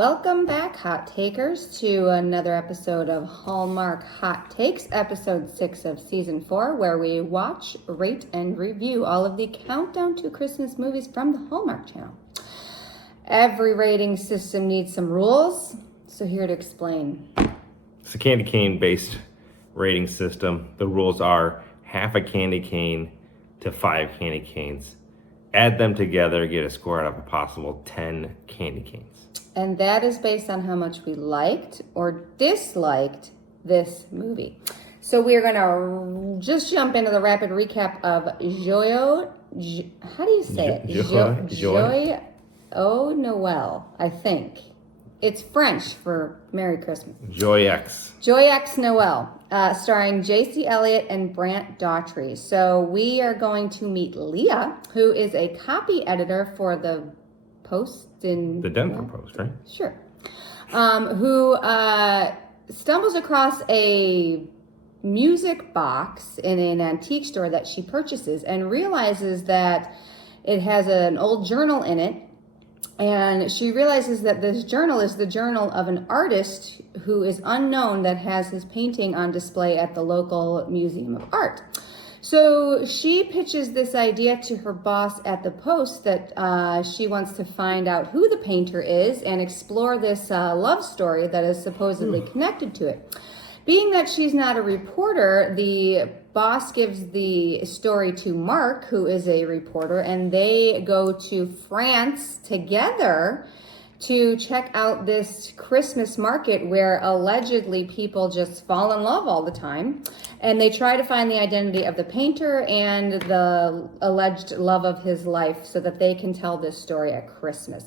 Welcome back, Hot Takers, to another episode of Hallmark Hot Takes, episode 6 of season 4, where we watch, rate, and review all of the countdown to Christmas movies from the Hallmark Channel. Every rating system needs some rules, so here to explain. It's a candy cane based rating system. The rules are half a candy cane to 5 candy canes. Add them together, get a score out of a possible 10 candy canes. And that is based on how much we liked or disliked this movie. So we're going to just jump into the rapid recap of how do you say it? Joyeux Noel, I think. It's French for Merry Christmas. Joyeux Noel, starring Jacey Elliott and Brant Daugherty. So we are going to meet Leah, who is a copy editor for the Post in... The Denver Post, right? Sure. Who stumbles across a music box in an antique store that she purchases and realizes that it has an old journal in it. And she realizes that this journal is the journal of an artist who is unknown that has his painting on display at the local Museum of Art. So she pitches this idea to her boss at the Post that she wants to find out who the painter is and explore this love story that is supposedly connected to it. Being that she's not a reporter, the boss gives the story to Mark, who is a reporter, and they go to France together to check out this Christmas market where allegedly people just fall in love all the time. And they try to find the identity of the painter and the alleged love of his life so that they can tell this story at Christmas.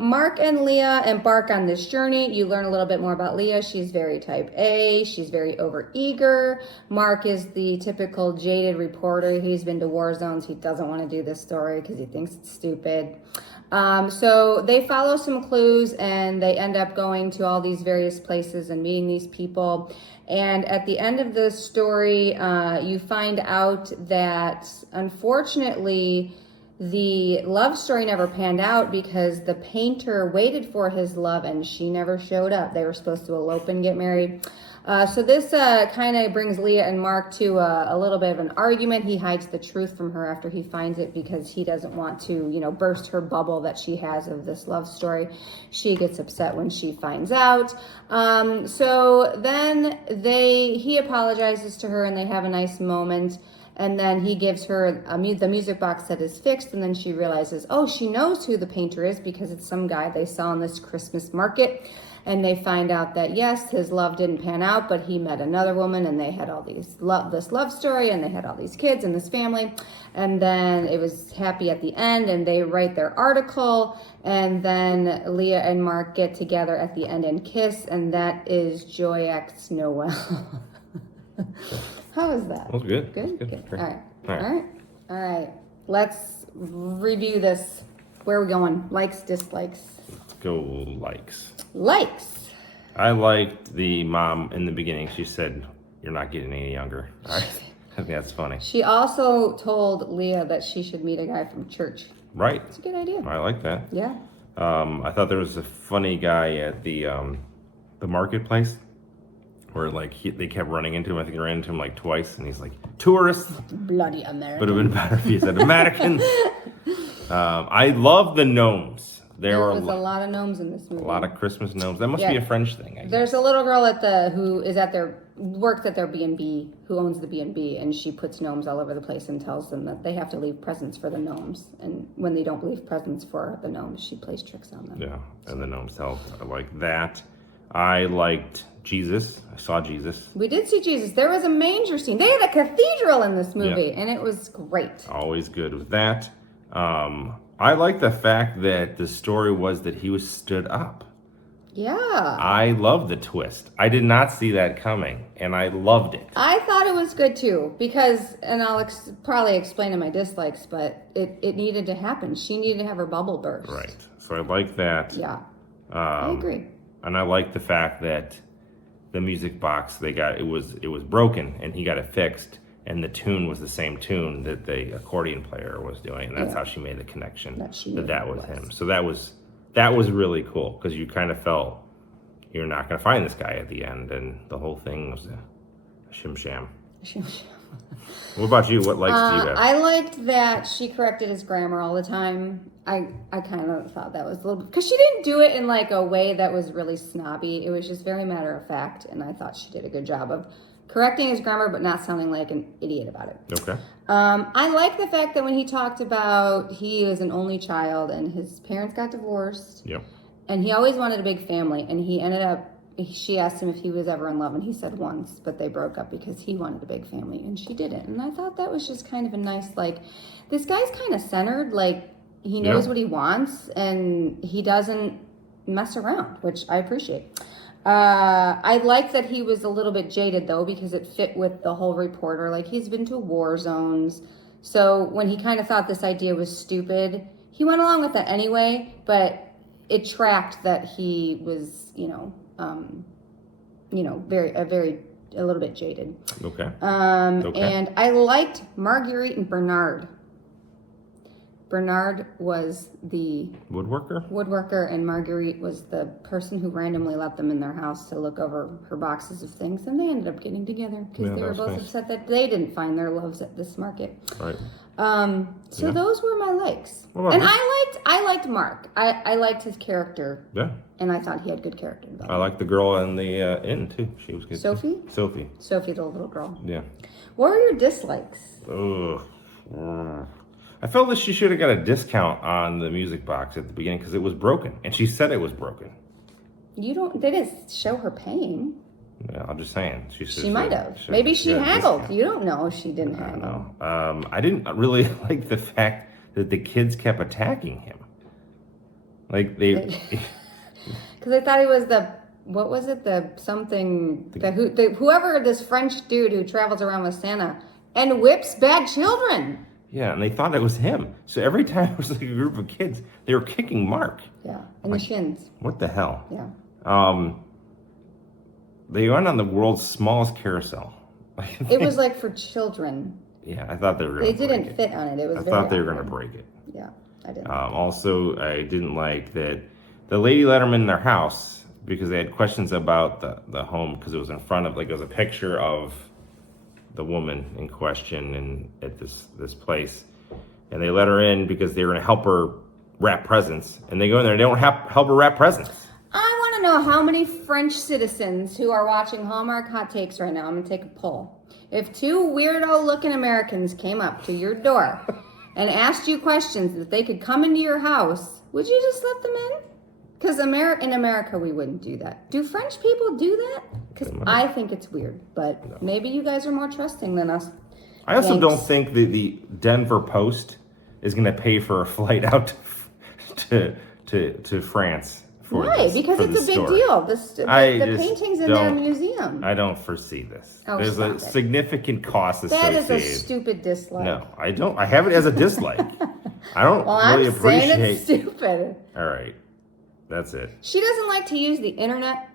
Mark and Leah embark on this journey. You learn a little bit more about Leah. She's very type A. She's very overeager. Mark is the typical jaded reporter. He's been to war zones. He doesn't want to do this story because he thinks it's stupid. So they follow some clues and they end up going to all these various places and meeting these people. And at the end of the story, you find out that unfortunately the love story never panned out because the painter waited for his love and she never showed up. They were supposed to elope and get married. So this kind of brings Leah and Mark to a little bit of an argument. He hides the truth from her after he finds it because he doesn't want to, burst her bubble that she has of this love story. She gets upset when she finds out. So then he apologizes to her and they have a nice moment. And then he gives her the music box that is fixed. And then she realizes, she knows who the painter is because it's some guy they saw in this Christmas market. And they find out that, yes, his love didn't pan out, but he met another woman and they had all this love story and they had all these kids and this family. And then it was happy at the end and they write their article. And then Leah and Mark get together at the end and kiss. And that is Joyeux Noel. How is that? That was good. Good. All right. Let's review this. Where are we going? Likes, dislikes? Go likes. Likes. I liked the mom in the beginning. She said, "You're not getting any younger." I think that's funny. She also told Leah that she should meet a guy from church. Right. It's a good idea. I like that. Yeah. I thought there was a funny guy at the marketplace where they kept running into him. I think they ran into him twice, and he's like, "Tourists." Bloody American. Would have been better if he said Americans. I love the gnomes. There was a lot of gnomes in this movie. A lot of Christmas gnomes. That must be a French thing. There's a little girl who works at their B&B, who owns the B&B, and she puts gnomes all over the place and tells them that they have to leave presents for the gnomes. And when they don't leave presents for the gnomes, she plays tricks on them. Yeah, and the gnomes help. I like that. I liked Jesus. I saw Jesus. We did see Jesus. There was a manger scene. They had a cathedral in this movie, and it was great. Always good with that. I like the fact that the story was that he was stood up. Yeah. I love the twist. I did not see that coming, and I loved it. I thought it was good too, because, and I'll probably explain in my dislikes, but it needed to happen. She needed to have her bubble burst. Right. So I like that. Yeah. I agree. And I like the fact that the music box it was broken, and he got it fixed. And the tune was the same tune that the accordion player was doing, and that's how she made the connection that was him. So that was that was really cool because you kind of felt you're not going to find this guy at the end, and the whole thing was a shim sham. What about you? What likes do you have? I liked that she corrected his grammar all the time. I kind of thought that was a little bit, because she didn't do it in like a way that was really snobby. It was just very matter of fact, and I thought she did a good job of correcting his grammar but not sounding like an idiot about it. Okay. I like the fact that when he talked about he was an only child and his parents got divorced. Yep. And he always wanted a big family, and he ended up, she asked him if he was ever in love, and he said once, but they broke up because he wanted a big family, and she didn't. And I thought that was just kind of a nice, like, this guy's kind of centered, like, he knows what he wants, and he doesn't mess around, which I appreciate. I like that he was a little bit jaded, though, because it fit with the whole reporter. Like, he's been to war zones, so when he kind of thought this idea was stupid, he went along with it anyway, but it tracked that he was, a little bit jaded. Okay. And I liked Marguerite and Bernard. Bernard was the woodworker, and Marguerite was the person who randomly let them in their house to look over her boxes of things, and they ended up getting together because they were both upset that they didn't find their loves at this market. Right. Those were my likes. And I liked Mark. I liked his character. Yeah. And I thought he had good character development. I liked the girl in the inn too. She was good. Sophie, the little girl. Yeah. What were your dislikes? Ugh. I felt that she should have got a discount on the music box at the beginning because it was broken, and she said it was broken. They didn't show her paying. Yeah, I'm just saying. She might have. Maybe she haggled. You don't know if she didn't haggle. I didn't really like the fact that the kids kept attacking him. Like because I thought he was whoever this French dude who travels around with Santa and whips bad children. Yeah, and they thought it was him. So every time it was like a group of kids, they were kicking Mark. Yeah, in the shins. What the hell? Yeah. They went on the world's smallest carousel. It was like for children. Yeah, I thought they were going to break it. They didn't fit on it. It was. I thought they were going to break it. Yeah, I didn't. Also, I didn't like that the lady let them in their house because they had questions about the home because it was in front of, like, it was a picture of the woman in question and at this place, and they let her in because they were going to help her wrap presents, and they go in there and they don't help her wrap presents. I want to know how many French citizens who are watching Hallmark Hot Takes right now. I'm going to take a poll. If two weirdo-looking Americans came up to your door and asked you questions that they could come into your house, would you just let them in? Because in America, we wouldn't do that. Do French people do that? Because I think it's weird, but maybe you guys are more trusting than us. I also don't think the Denver Post is going to pay for a flight out to France. Why? Because it's a big deal. The painting's in their museum. I don't foresee this. Oh, there's a significant cost associated. That is a stupid dislike. No, I don't. I have it as a dislike. I don't really appreciate. I'm saying it's stupid. All right, that's it. She doesn't like to use the internet,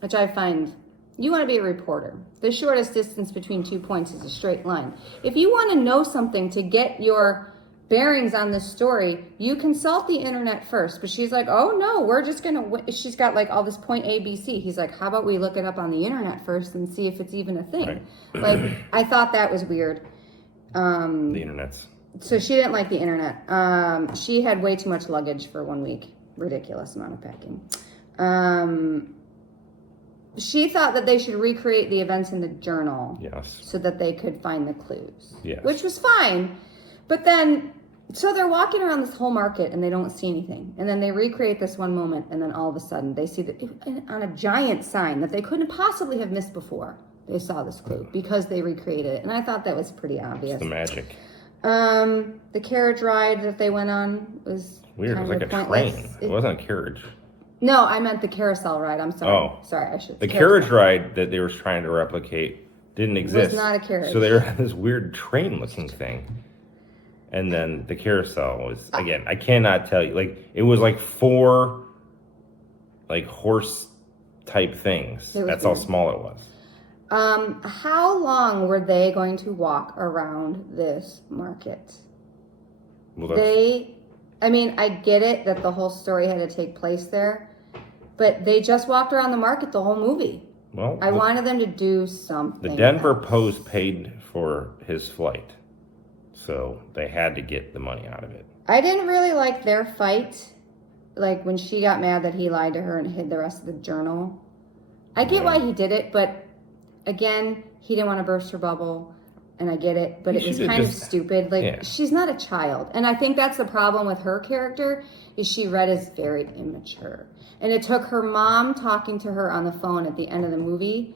which I find. You want to be a reporter. The shortest distance between 2 points is a straight line. If you want to know something to get your bearings on the story, you consult the internet first. But she's like, oh no, we're just gonna. She's got like all this point A, B, C. He's like, how about we look it up on the internet first and see if it's even a thing? Right. Like, I thought that was weird. The internet's. So she didn't like the internet. She had way too much luggage for 1 week. Ridiculous amount of packing. She thought that they should recreate the events in the journal. Yes. So that they could find the clues. Yes. Which was fine. But then, so they're walking around this whole market and they don't see anything. And then they recreate this one moment, and then all of a sudden they see that on a giant sign that they couldn't possibly have missed before, they saw this clue because they recreated it. And I thought that was pretty obvious. It's the magic. The carriage ride that they went on was weird. It was like a pointless. train. It wasn't a carriage. No, I meant the carousel ride. I'm sorry. Oh. Sorry, I should. The carriage ride that they were trying to replicate didn't exist. Was not a carriage. So they were on this weird train-looking thing. And then the carousel was, again, I cannot tell you. Like, it was like 4, like, horse-type things. That's how small it was. How long were they going to walk around this market? Well, I mean, I get it that the whole story had to take place there, but they just walked around the market the whole movie. Well, I wanted them to do something. The Denver else. Post paid for his flight, so they had to get the money out of it. I didn't really like their fight, like when she got mad that he lied to her and hid the rest of the journal. I get why he did it, but again, he didn't want to burst her bubble, and I get it, but it was kind of stupid. Like, she's not a child, and I think that's the problem with her character, is she read as very immature. And it took her mom talking to her on the phone at the end of the movie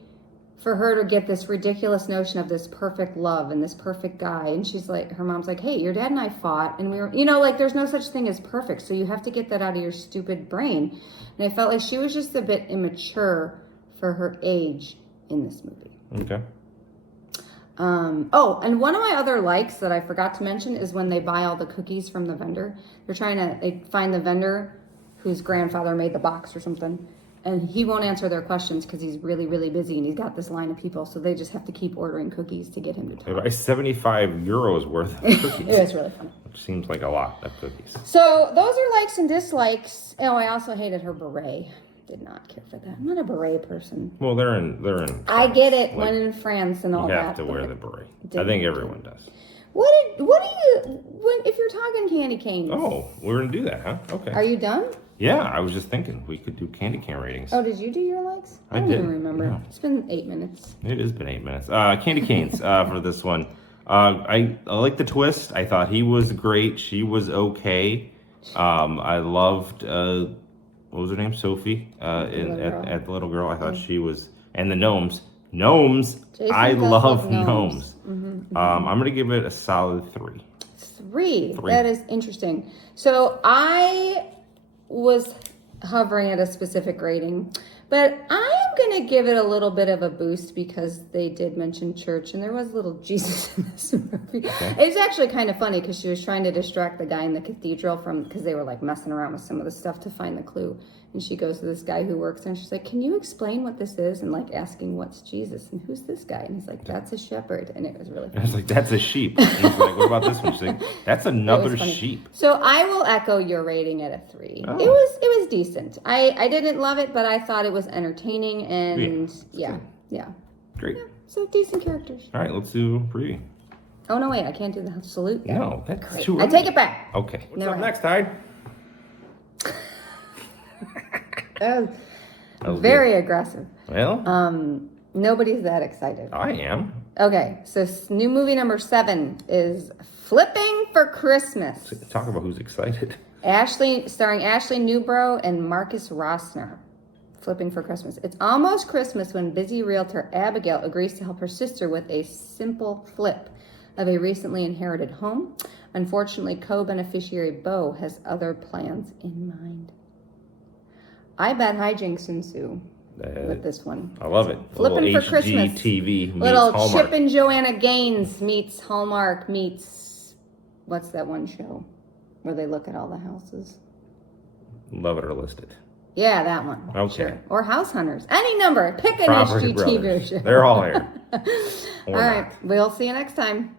for her to get this ridiculous notion of this perfect love and this perfect guy. And she's like, her mom's like, hey, your dad and I fought, and we were, you know, like, there's no such thing as perfect, so you have to get that out of your stupid brain. And I felt like she was just a bit immature for her age in this movie. Okay. Oh, and one of my other likes that I forgot to mention is when they buy all the cookies from the vendor. They find the vendor whose grandfather made the box or something, and he won't answer their questions because he's really, really busy, and he's got this line of people, so they just have to keep ordering cookies to get him to talk. They buy 75 euros worth of cookies. It was really funny. Which seems like a lot of cookies. So those are likes and dislikes. Oh, I also hated her beret. Did not care for that. I'm not a beret person. Well, they're in. France. I get it, when in France and all that. You have to wear the beret. I think everyone does. What do you, if you're talking candy canes? Oh, we're gonna do that, huh? Okay. Are you done? Yeah, I was just thinking we could do candy cane ratings. Oh, did you do your likes? I don't did. even remember. Yeah. It's been 8 minutes. It has been 8 minutes. Candy canes for this one. I like the twist. I thought he was great. She was okay. I loved what was her name? Sophie. At the little girl. I thought she was, and the gnomes. Jason I love gnomes. gnomes. I'm gonna give it a solid 3. 3. That is interesting. So I was hovering at a specific rating, but I am going to give it a little bit of a boost because they did mention church and there was little Jesus in this movie. Okay. It's actually kind of funny because she was trying to distract the guy in the cathedral because they were like messing around with some of the stuff to find the clue. And she goes to this guy who works there and she's like, can you explain what this is? And like asking, what's Jesus? And who's this guy? And he's like, that's a shepherd. And it was really funny. I was like, that's a sheep. And he's like, what about this one? She's like, that's another sheep. So I will echo your rating at a 3. Oh. It was decent. I didn't love it, but I thought it was entertaining and yeah. Great. Yeah, so decent characters. All right, let's do preview. Oh no, wait, I can't do the salute yet. No, that's Great. too early. I take it back. Okay. What's up next, Hyde? That was very aggressive. Well, nobody's that excited. I am. Okay, so new movie number 7 is Flipping for Christmas. Talk about who's excited. Starring Ashley Newbrough and Marcus Rosner. Flipping for Christmas. It's almost Christmas when busy realtor Abigail agrees to help her sister with a simple flip of a recently inherited home. Unfortunately, co-beneficiary Beau has other plans in mind. I bet hijinks ensue with this one. I love it. Flipping for Christmas. HGTV meets little Hallmark. Chip and Joanna Gaines meets Hallmark meets, what's that one show where they look at all the houses? Love It or List It. Yeah, that one. Okay. Sure. Or House Hunters. Any number. Pick an Property HGTV Brothers. show. They're all here. All right. We'll see you next time.